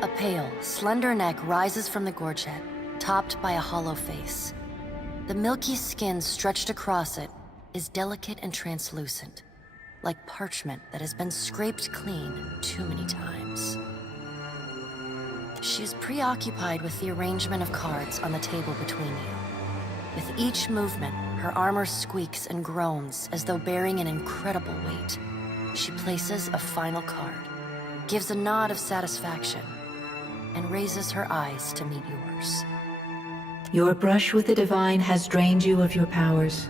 A pale, slender neck rises from the gorget, topped by a hollow face. The milky skin stretched across it is delicate and translucent, like parchment that has been scraped clean too many times. She is preoccupied with the arrangement of cards on the table between you. With each movement, her armor squeaks and groans as though bearing an incredible weight. She places a final card, gives a nod of satisfaction, and raises her eyes to meet yours. Your brush with the divine has drained you of your powers,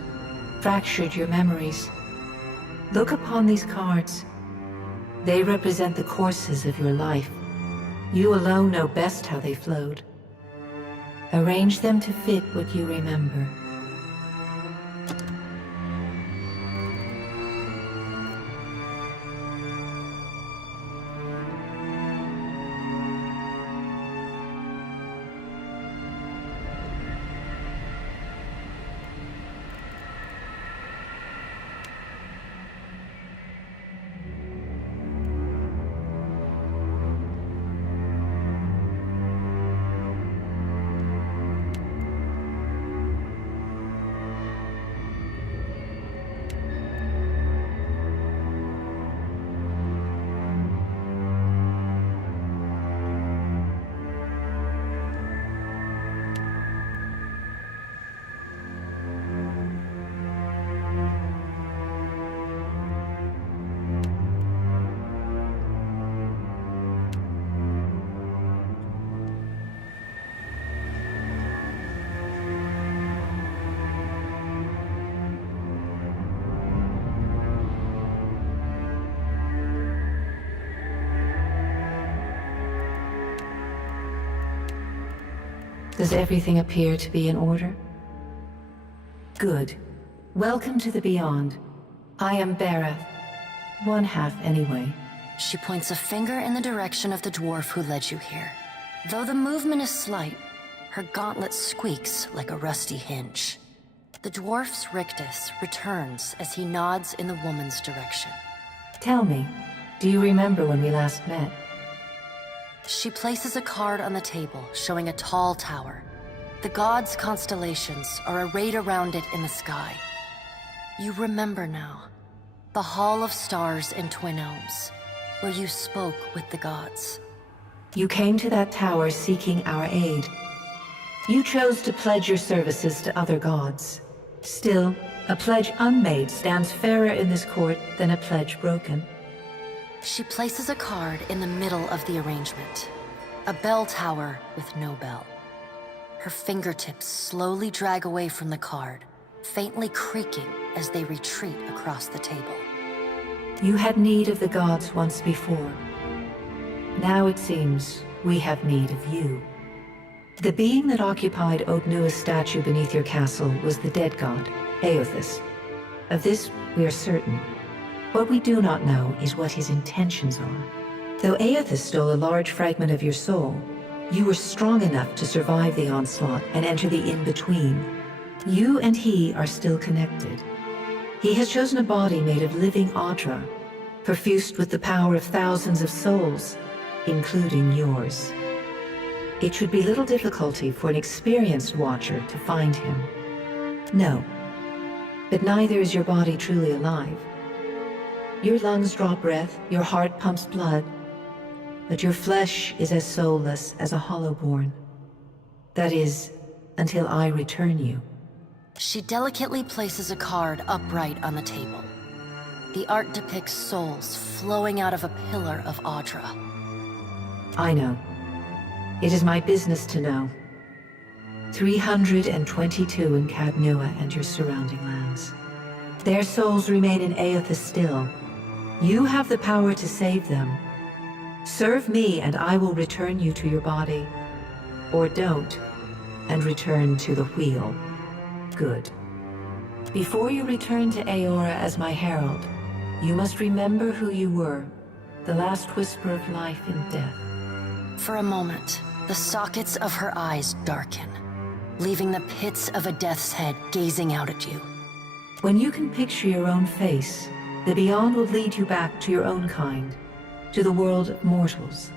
fractured your memories. Look upon these cards. They represent the courses of your life. You alone know best how they flowed. Arrange them to fit what you remember. Does everything appear to be in order? Good. Welcome to the Beyond. I am Berath. One half, anyway. She points a finger in the direction of the dwarf who led you here. Though the movement is slight, her gauntlet squeaks like a rusty hinge. The dwarf's rictus returns as he nods in the woman's direction. Tell me, do you remember when we last met? She places a card on the table, showing a tall tower. The gods' constellations are arrayed around it in the sky. You remember now. The Hall of Stars in Twin Elms, where you spoke with the gods. You came to that tower seeking our aid. You chose to pledge your services to other gods. Still, a pledge unmade stands fairer in this court than a pledge broken. She places a card in the middle of the arrangement. A bell tower with no bell. Her fingertips slowly drag away from the card, faintly creaking as they retreat across the table. You had need of the gods once before. Now it seems we have need of you. The being that occupied Odnua's statue beneath your castle was the dead god, Eothas. Of this we are certain. What we do not know is what his intentions are. Though Eothas stole a large fragment of your soul, you were strong enough to survive the onslaught and enter the in-between. You and he are still connected. He has chosen a body made of living Audra, perfused with the power of thousands of souls, including yours. It should be little difficulty for an experienced watcher to find him. No, but neither is your body truly alive. Your lungs draw breath, your heart pumps blood, but your flesh is as soulless as a hollowborn. That is, until I return you. She delicately places a card upright on the table. The art depicts souls flowing out of a pillar of Audra. I know. It is my business to know. 322 in Cadnua and your surrounding lands. Their souls remain in Eothas still. You have the power to save them. Serve me and I will return you to your body. Or don't, and return to the wheel. Good. Before you return to Eora as my herald, you must remember who you were, the last whisper of life in death. For a moment, the sockets of her eyes darken, leaving the pits of a death's head gazing out at you. When you can picture your own face, the Beyond will lead you back to your own kind, to the world of mortals.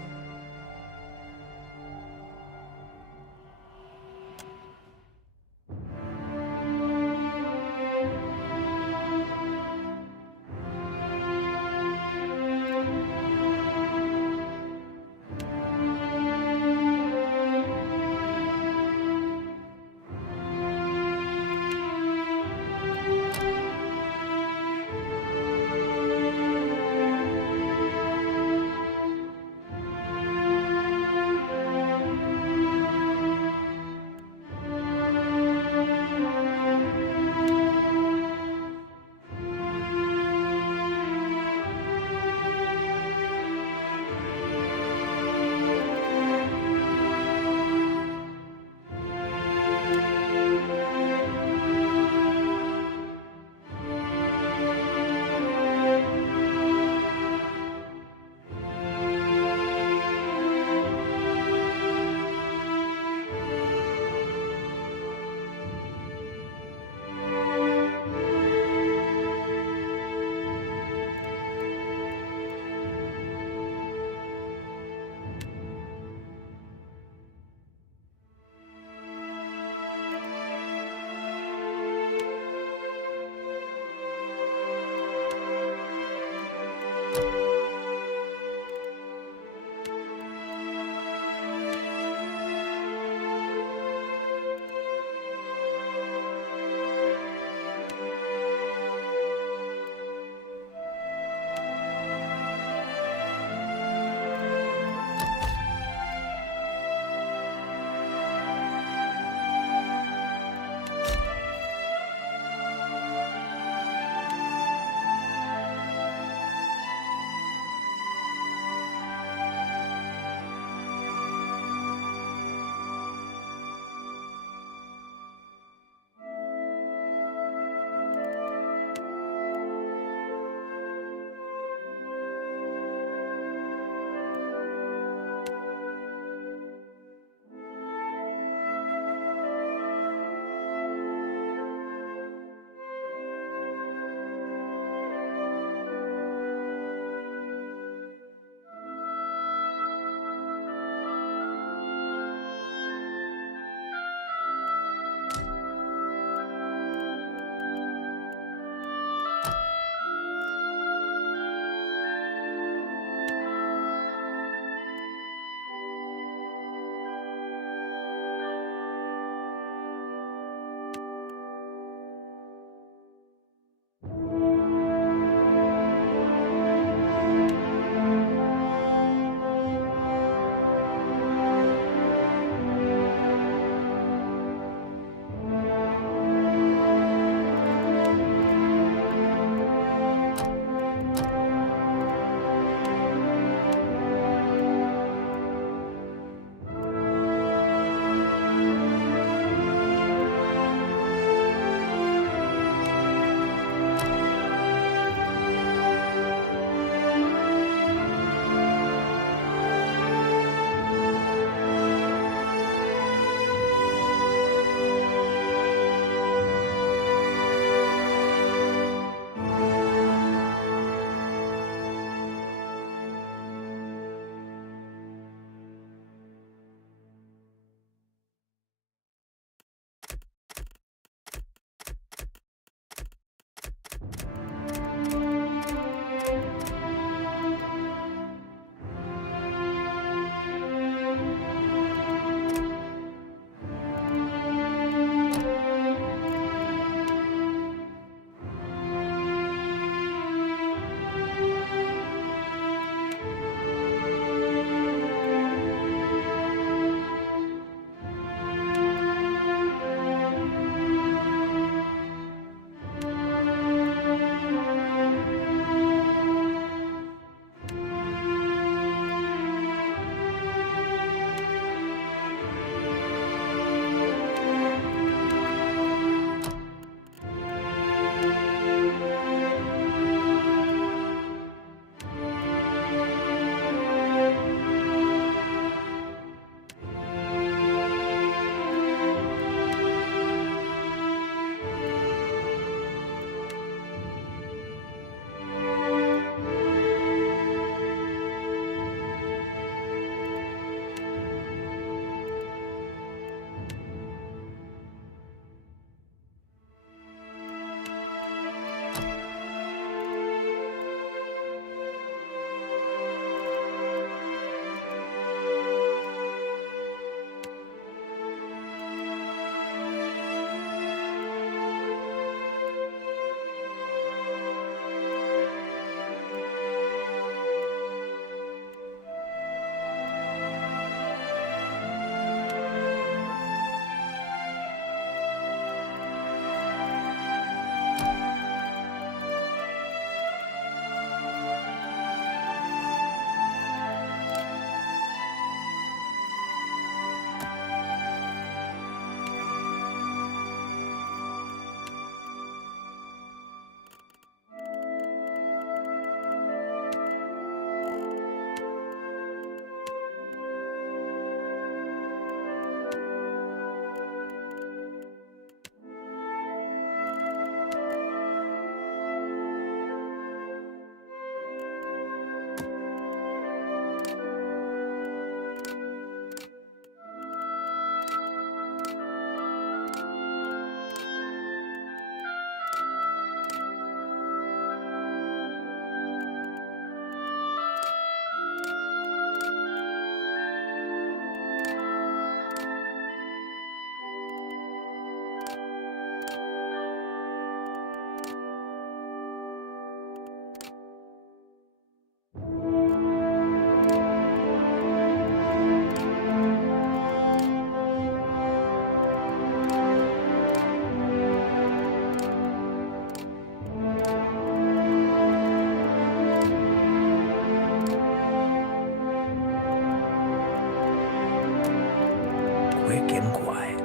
quick and quiet.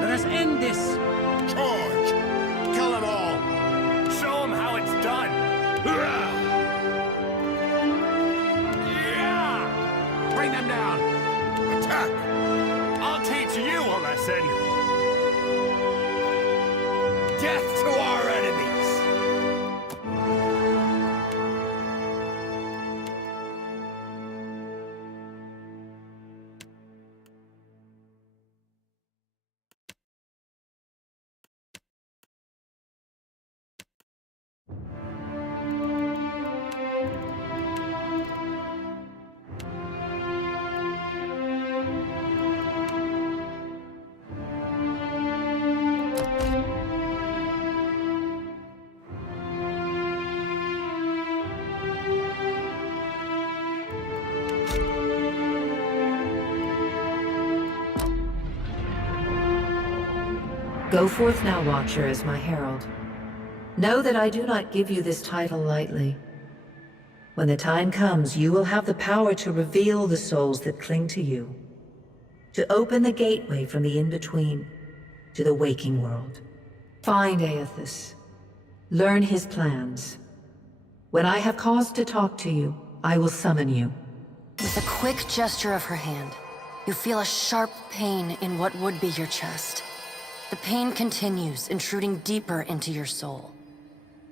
Let us end this. Charge! Kill them all! Show them how it's done! Yeah! Bring them down! Attack! I'll teach you a lesson! Death to our enemies! Go forth now, Watcher, as my herald. Know that I do not give you this title lightly. When the time comes, you will have the power to reveal the souls that cling to you, to open the gateway from the in-between to the waking world. Find Aethys. Learn his plans. When I have cause to talk to you, I will summon you. With a quick gesture of her hand, you feel a sharp pain in what would be your chest. The pain continues, intruding deeper into your soul.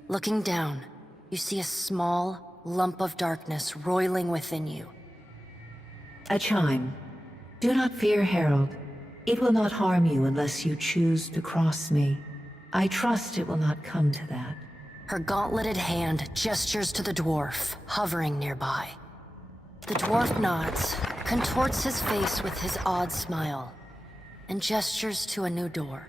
Looking down, you see a small lump of darkness roiling within you. A chime. Do not fear, Herald. It will not harm you unless you choose to cross me. I trust it will not come to that. Her gauntleted hand gestures to the dwarf, hovering nearby. The dwarf nods, contorts his face with his odd smile, and gestures to a new door.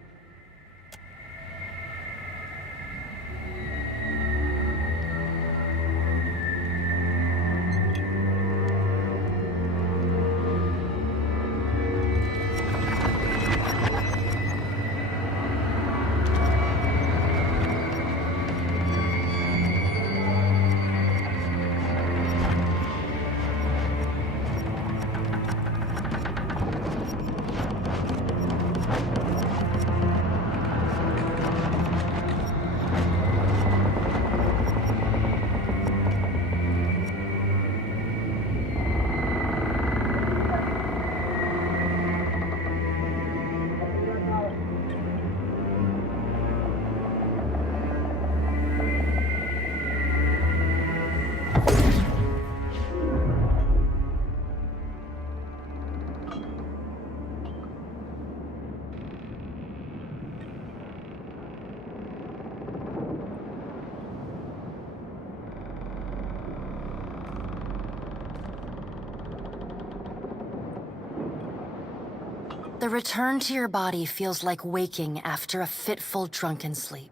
The return to your body feels like waking after a fitful drunken sleep.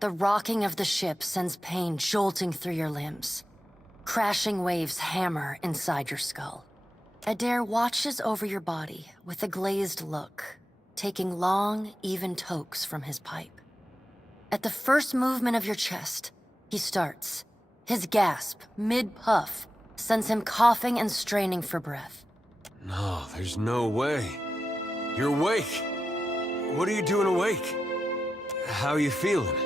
The rocking of the ship sends pain jolting through your limbs. Crashing waves hammer inside your skull. Adair watches over your body with a glazed look, taking long, even tokes from his pipe. At the first movement of your chest, he starts. His gasp, mid-puff, sends him coughing and straining for breath. No, there's no way. You're awake. What are you doing awake? How are you feeling?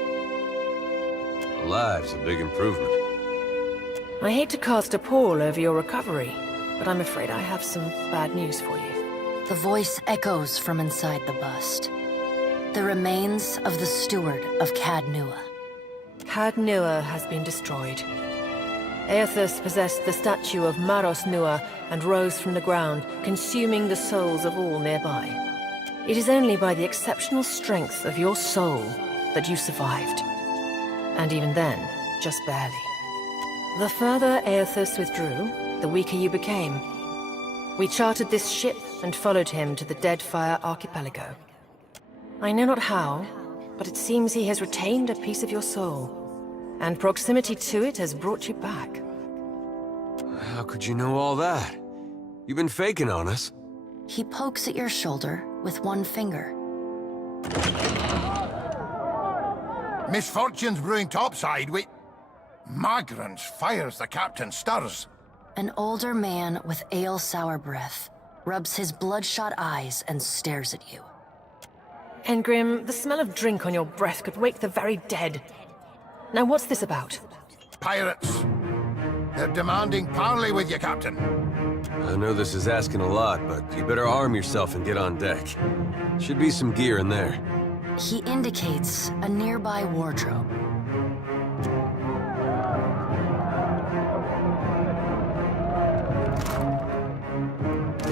Alive's a big improvement. I hate to cast a pall over your recovery, but I'm afraid I have some bad news for you. The voice echoes from inside the bust. The remains of the steward of Cad Nua. Cad Nua has been destroyed. Aethys possessed the statue of Maros Nua and rose from the ground, consuming the souls of all nearby. It is only by the exceptional strength of your soul that you survived. And even then, just barely. The further Aethys withdrew, the weaker you became. We chartered this ship and followed him to the Deadfire Archipelago. I know not how, but it seems he has retained a piece of your soul. And proximity to it has brought you back. How could you know all that? You've been faking on us. He pokes at your shoulder with one finger. Misfortune's brewing topside. Migrants fires the captain stirs. An older man with ale sour breath rubs his bloodshot eyes and stares at you. Engrim, the smell of drink on your breath could wake the very dead. Now what's this about? Pirates. They're demanding parley with you, Captain. I know this is asking a lot, but you better arm yourself and get on deck. Should be some gear in there. He indicates a nearby wardrobe.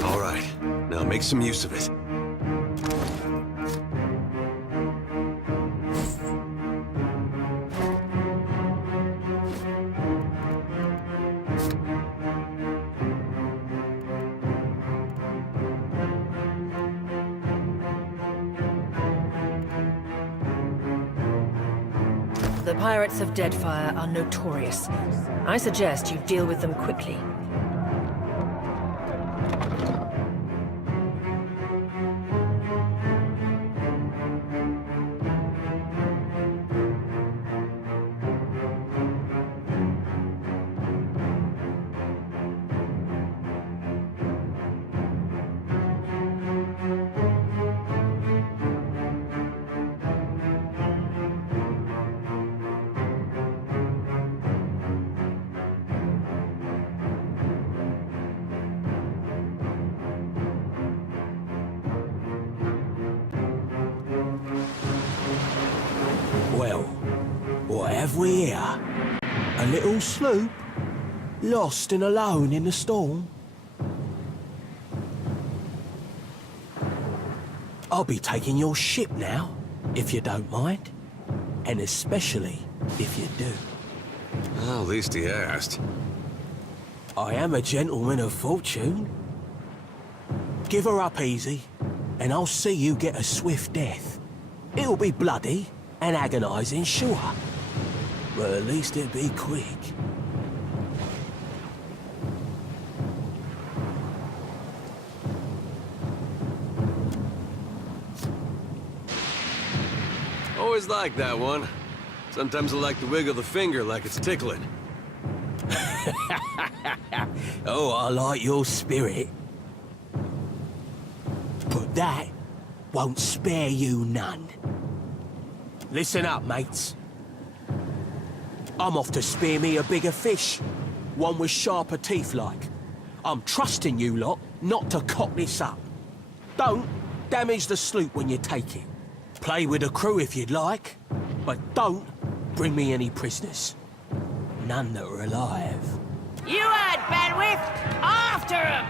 All right, now make some use of it. The pirates of Deadfire are notorious. I suggest you deal with them quickly. Well, what have we here? A little sloop? Lost and alone in the storm? I'll be taking your ship now, if you don't mind. And especially if you do. Well, at least he asked. I am a gentleman of fortune. Give her up easy, and I'll see you get a swift death. It'll be bloody and agonizing, sure. But at least it'll be quick. Always like that one. Sometimes I like to wiggle the finger like it's tickling. Oh, I like your spirit. But that won't spare you none. Listen up, mates. I'm off to spear me a bigger fish. One with sharper teeth like. I'm trusting you lot not to cock this up. Don't damage the sloop when you take it. Play with the crew if you'd like, but don't bring me any prisoners. None that are alive. You heard, Benwith! After him!